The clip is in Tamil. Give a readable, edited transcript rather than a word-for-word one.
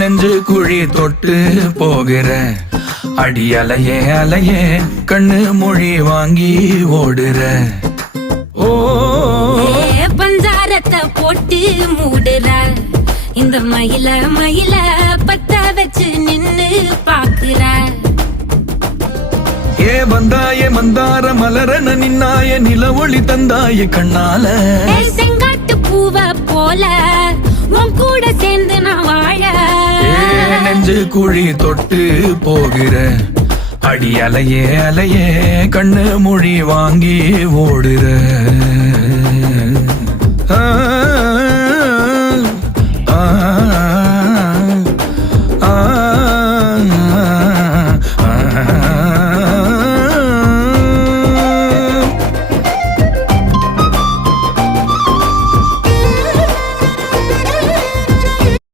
நெஞ்சு குழி தொட்டு போகிற அடி அலையே அலையே கண்ணு மொழி வாங்கி ஓடுற. ஓ பஞ்சாரத்தை போட்டு மூடுற இந்த மயில மயில பத்த வச்சு நின்னு பாக்குற. ஏ வந்தாய மந்தார மலரன நின்னாய நில ஒளி தந்தாய கண்ணால. செங்காட்டு பூவ போல உன் கூட சேர்ந்து நான் வாழ. நெஞ்சு குழி தொட்டு போகிற அடி அலையே அலையே கண்ணு மொழி வாங்கி ஓடுற. ஆ ஆ